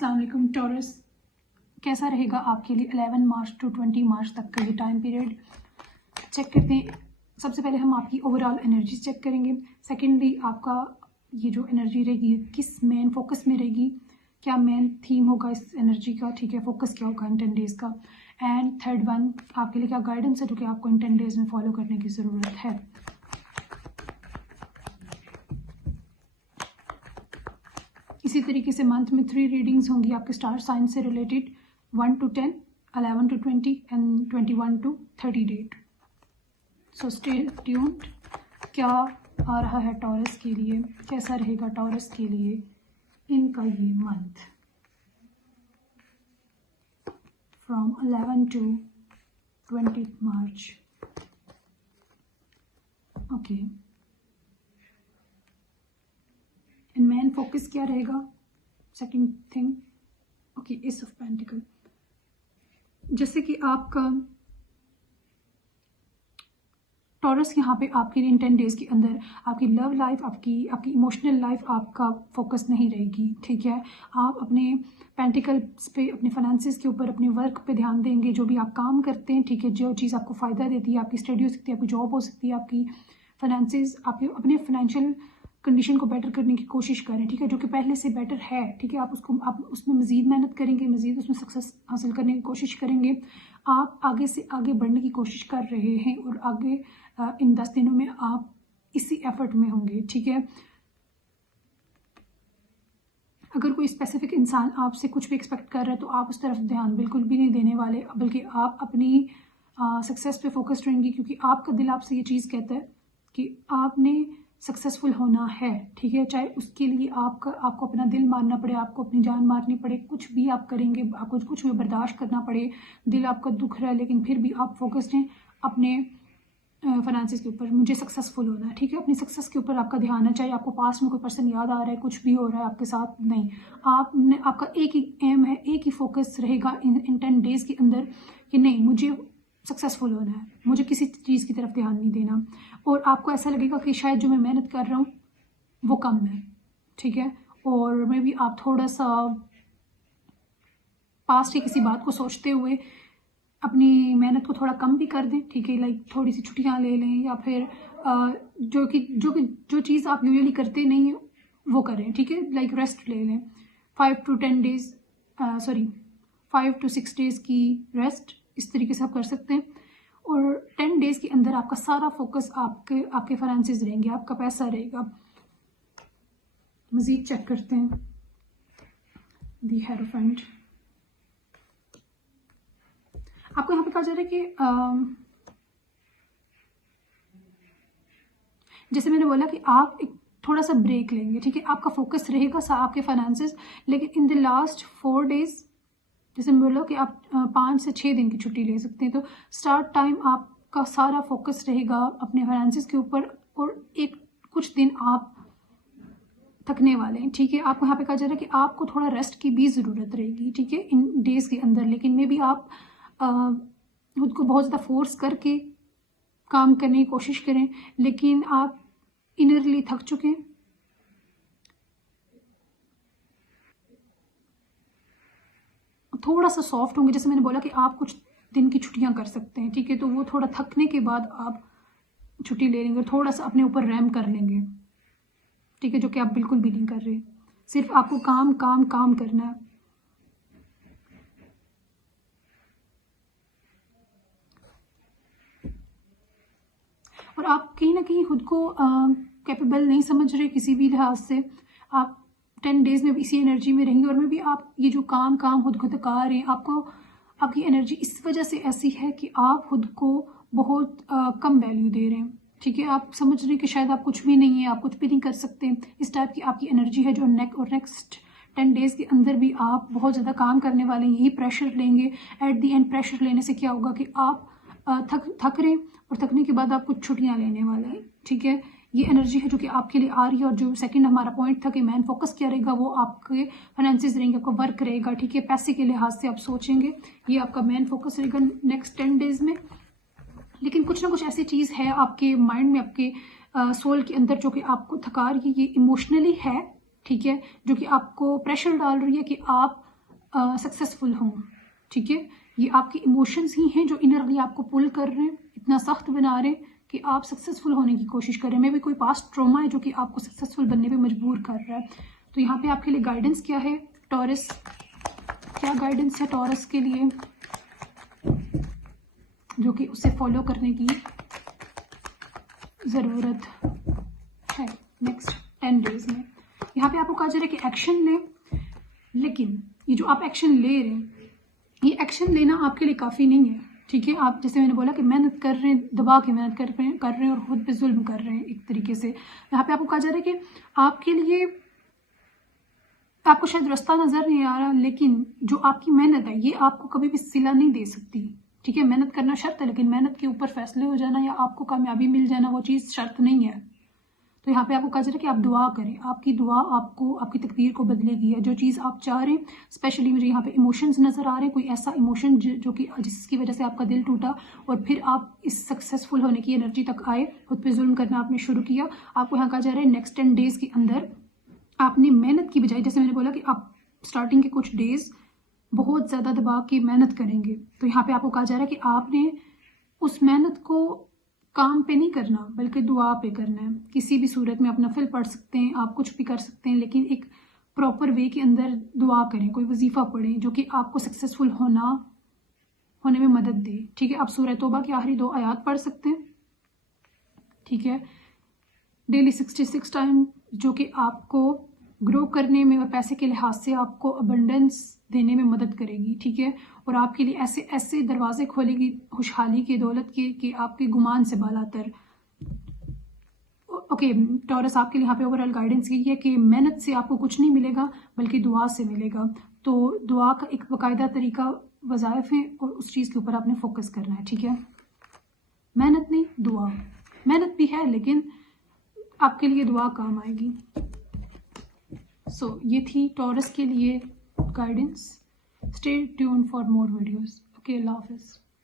अस्सलाम वालेकुम टॉरस, कैसा रहेगा आपके लिए 11 मार्च टू 20 मार्च तक का ये टाइम पीरियड। चेक करते हैं। सबसे पहले हम आपकी ओवरऑल एनर्जी चेक करेंगे। सेकेंडली आपका ये जो एनर्जी रहेगी किस मेन फोकस में रहेगी, क्या मेन थीम होगा इस एनर्जी का, ठीक है, फोकस क्या होगा इन 10 डेज़ का। एंड थर्ड वन आपके लिए क्या गाइडेंस है जो कि आपको इन 10 डेज़ में फॉलो करने की ज़रूरत है। इसी तरीके से मंथ में 3 रीडिंग्स होंगी आपके स्टार साइन से related, 1 to 10, 11 to 20 and 21 to 30 डेट। So stay tuned. क्या आ रहा है टॉरस के लिए, कैसा रहेगा टॉरस के लिए इनका ये month from 11 to 20 March. Okay, and main focus क्या रहेगा, second thing. Okay, S of pentacle. जैसे कि आपका टॉरस यहाँ पे आपके इन 10 डेज के अंदर आपकी लव लाइफ, आपकी इमोशनल लाइफ आपका फोकस नहीं रहेगी, ठीक है। आप अपने पेंटिकल्स पे, अपने फाइनेंसेस के ऊपर, अपने वर्क पे ध्यान देंगे, जो भी आप काम करते हैं, ठीक है, जो चीज़ आपको फ़ायदा देती है, आपकी स्टडी हो सकती है, आपकी जॉब हो सकती है, आपकी फाइनेंसेस, आप अपने फाइनेंशियल कंडीशन को बेटर करने की कोशिश करें, ठीक है, जो कि पहले से बेटर है, ठीक है। आप उसमें मज़ीद मेहनत करेंगे, मज़ीद उसमें सक्सेस हासिल करने की कोशिश करेंगे। आप आगे से आगे बढ़ने की कोशिश कर रहे हैं और आगे इन 10 दिनों में आप इसी एफर्ट में होंगे, ठीक है। अगर कोई स्पेसिफिक इंसान आपसे कुछ भी एक्सपेक्ट कर रहा है तो आप उस तरफ ध्यान बिल्कुल भी नहीं देने वाले, बल्कि आप अपनी सक्सेस पे फोकस्ड रहेंगी, क्योंकि आपका दिल आपसे ये चीज़ कहता है कि आपने सक्सेसफुल होना है, ठीक है। चाहे उसके लिए आपको अपना दिल मारना पड़े, आपको अपनी जान मारनी पड़े, कुछ भी आप करेंगे, आपको कुछ भी बर्दाश्त करना पड़े, दिल आपका दुख रहा है, लेकिन फिर भी आप फोकस्ड हैं अपने फाइनेंसेस के ऊपर। मुझे सक्सेसफुल होना है, ठीक है। अपनी सक्सेस के ऊपर आपका ध्यान है, चाहे आपको पास्ट में कोई पर्सन याद आ रहा है, कुछ भी हो रहा है आपके साथ, नहीं, आपका एक ही एम है, एक ही फोकस रहेगा इन 10 डेज के अंदर कि नहीं, मुझे सक्सेसफुल होना है, मुझे किसी चीज़ की तरफ ध्यान नहीं देना। और आपको ऐसा लगेगा कि शायद जो मैं मेहनत कर रहा हूँ वो कम है, ठीक है। और मे बी आप थोड़ा सा पास्ट की किसी बात को सोचते हुए अपनी मेहनत को थोड़ा कम भी कर दें, ठीक है। लाइक थोड़ी सी छुट्टियाँ ले लें, या फिर जो चीज़ आप यूजुअली करते नहीं हैं वो करें, ठीक है। लाइक रेस्ट ले लें, 5 to 6 डेज़ की रेस्ट, इस तरीके से आप कर सकते हैं। और 10 डेज़ के अंदर आपका सारा फोकस आपके फाइनेंसेस रहेंगे, आपका पैसा रहेगा। मज़ीद चेक करते हैं दी हेरोफेंट। आपको यहाँ पे कहा जा रहा है कि जैसे मैंने बोला कि आप एक थोड़ा सा ब्रेक लेंगे, ठीक है। आपका फोकस रहेगा आपके फाइनेंसेस, लेकिन इन द लास्ट 4 डेज, जैसे मैं बोला कि आप 5 से 6 दिन की छुट्टी ले सकते हैं, तो स्टार्ट टाइम आपका सारा फोकस रहेगा अपने फाइनेंसेस के ऊपर, और कुछ दिन आप थकने वाले हैं, ठीक है। आपको यहाँ पे कहा जा रहा है कि आपको थोड़ा रेस्ट की भी ज़रूरत रहेगी, ठीक है, इन डेज़ के अंदर। लेकिन मे बी आप खुद को बहुत ज़्यादा फोर्स करके काम करने की कोशिश करें, लेकिन आप इनरली थक चुके हैं। थोड़ा सा सॉफ्ट होंगे, जैसे मैंने बोला कि आप कुछ दिन की छुट्टियां कर सकते हैं, ठीक है। तो वो थोड़ा थकने के बाद आप छुट्टी ले लेंगे, थोड़ा सा अपने ऊपर रैम कर लेंगे, ठीक है, जो कि आप बिल्कुल भी नहीं कर रहे। सिर्फ आपको काम काम काम करना है। और आप कहीं ना कहीं खुद को कैपेबल नहीं समझ रहे किसी भी लिहाज से। आप 10 डेज़ में इसी एनर्जी में रहेंगे, और में भी आप ये जो काम खुद को थका रहे हैं, आपकी एनर्जी इस वजह से ऐसी है कि आप खुद को बहुत कम वैल्यू दे रहे हैं, ठीक है। आप समझ रहे हैं कि शायद आप कुछ भी नहीं है, आप कुछ भी नहीं कर सकते। इस टाइप की आपकी एनर्जी है, जो नेक्स्ट 10 डेज़ के अंदर भी आप बहुत ज़्यादा काम करने वाले हैं, यही प्रेशर लेंगे। एट दी एंड प्रेशर लेने से क्या होगा कि आप थक रहे हैं, और थकने के बाद आप कुछ छुट्टियाँ लेने वाले हैं, ठीक है। ये एनर्जी है जो कि आपके लिए आ रही है। और जो सेकंड हमारा पॉइंट था कि मैन फोकस क्या रहेगा, वो आपके फाइनेंसेस रहेंगे, आपका वर्क रहेगा, ठीक है। पैसे के लिहाज से आप सोचेंगे, ये आपका मैन फोकस रहेगा नेक्स्ट 10 डेज़ में। लेकिन कुछ ना कुछ ऐसी चीज़ है आपके माइंड में, आपके सोल के अंदर, जो कि आपको थका रही है, ये इमोशनली है, ठीक है, जो कि आपको प्रेशर डाल रही है कि आप सक्सेसफुल हों, ठीक है। ये आपके इमोशंस ही हैं जो इनरली आपको पुल कर रहे हैं, इतना सख्त बना रहे हैं कि आप सक्सेसफुल होने की कोशिश कर रहे हैं। मे भी कोई पास्ट ट्रॉमा है जो कि आपको सक्सेसफुल बनने पे मजबूर कर रहा है। तो यहाँ पे आपके लिए गाइडेंस क्या है टॉरस, क्या गाइडेंस है टॉरस के लिए जो कि उसे फॉलो करने की ज़रूरत है नेक्स्ट 10 डेज में। यहाँ पे आपको कहा जा रहा है कि एक्शन लें, लेकिन ये जो आप एक्शन ले रहे हैं, ये एक्शन लेना आपके लिए काफ़ी नहीं है, ठीक है। आप जैसे मैंने बोला कि मेहनत कर रहे हैं, दबा के मेहनत कर रहे हैं और खुद पे जुल्म कर रहे हैं एक तरीके से। यहाँ पे आपको कहा जा रहा है कि आपके लिए, आपको शायद रास्ता नज़र नहीं आ रहा, लेकिन जो आपकी मेहनत है ये आपको कभी भी सिला नहीं दे सकती, ठीक है। मेहनत करना शर्त है, लेकिन मेहनत के ऊपर फैसले हो जाना या आपको कामयाबी मिल जाना वो चीज़ शर्त नहीं है। तो यहाँ पे आपको कहा जा रहा है कि आप दुआ करें, आपकी दुआ आपको आपकी तकदीर को बदलेगी। है जो चीज़ आप चाह रहे हैं, स्पेशली मुझे यहाँ पे इमोशंस नज़र आ रहे हैं, कोई ऐसा इमोशन जो कि जिसकी वजह से आपका दिल टूटा और फिर आप इस सक्सेसफुल होने की एनर्जी तक आए, खुद पे जुल्म करना आपने शुरू किया। आपको यहाँ कहा जा रहा है नेक्स्ट 10 डेज के अंदर आपने मेहनत की बजाय, जैसे मैंने बोला कि आप स्टार्टिंग के कुछ डेज बहुत ज़्यादा दबा के मेहनत करेंगे, तो यहाँ पे आपको कहा जा रहा है कि आपने उस मेहनत को काम पे नहीं करना बल्कि दुआ पे करना है। किसी भी सूरत में आप नफिल पढ़ सकते हैं, आप कुछ भी कर सकते हैं, लेकिन एक प्रॉपर वे के अंदर दुआ करें, कोई वजीफ़ा पढ़ें जो कि आपको सक्सेसफुल होने में मदद दे, ठीक है। आप सूरह तौबा की आखिरी 2 आयत पढ़ सकते हैं, ठीक है। डेली 66 टाइम जो कि आपको ग्रो करने में और पैसे के लिहाज से आपको अबंडेंस देने में मदद करेगी, ठीक है। और आपके लिए ऐसे ऐसे दरवाजे खोलेगी खुशहाली के, दौलत के, कि आपके गुमान से बालातर। ओके टॉरस, आपके लिए यहाँ पे ओवरऑल गाइडेंस यही है कि मेहनत से आपको कुछ नहीं मिलेगा बल्कि दुआ से मिलेगा। तो दुआ का एक बाकायदा तरीका वज़ाइफ है और उस चीज़ के ऊपर आपने फोकस करना है, ठीक है। मेहनत नहीं, दुआ। मेहनत भी है लेकिन आपके लिए दुआ काम आएगी। सो ये थी टॉरस के लिए guidance. Stay tune for more videos. Okay, अल्लाह हाफिज़।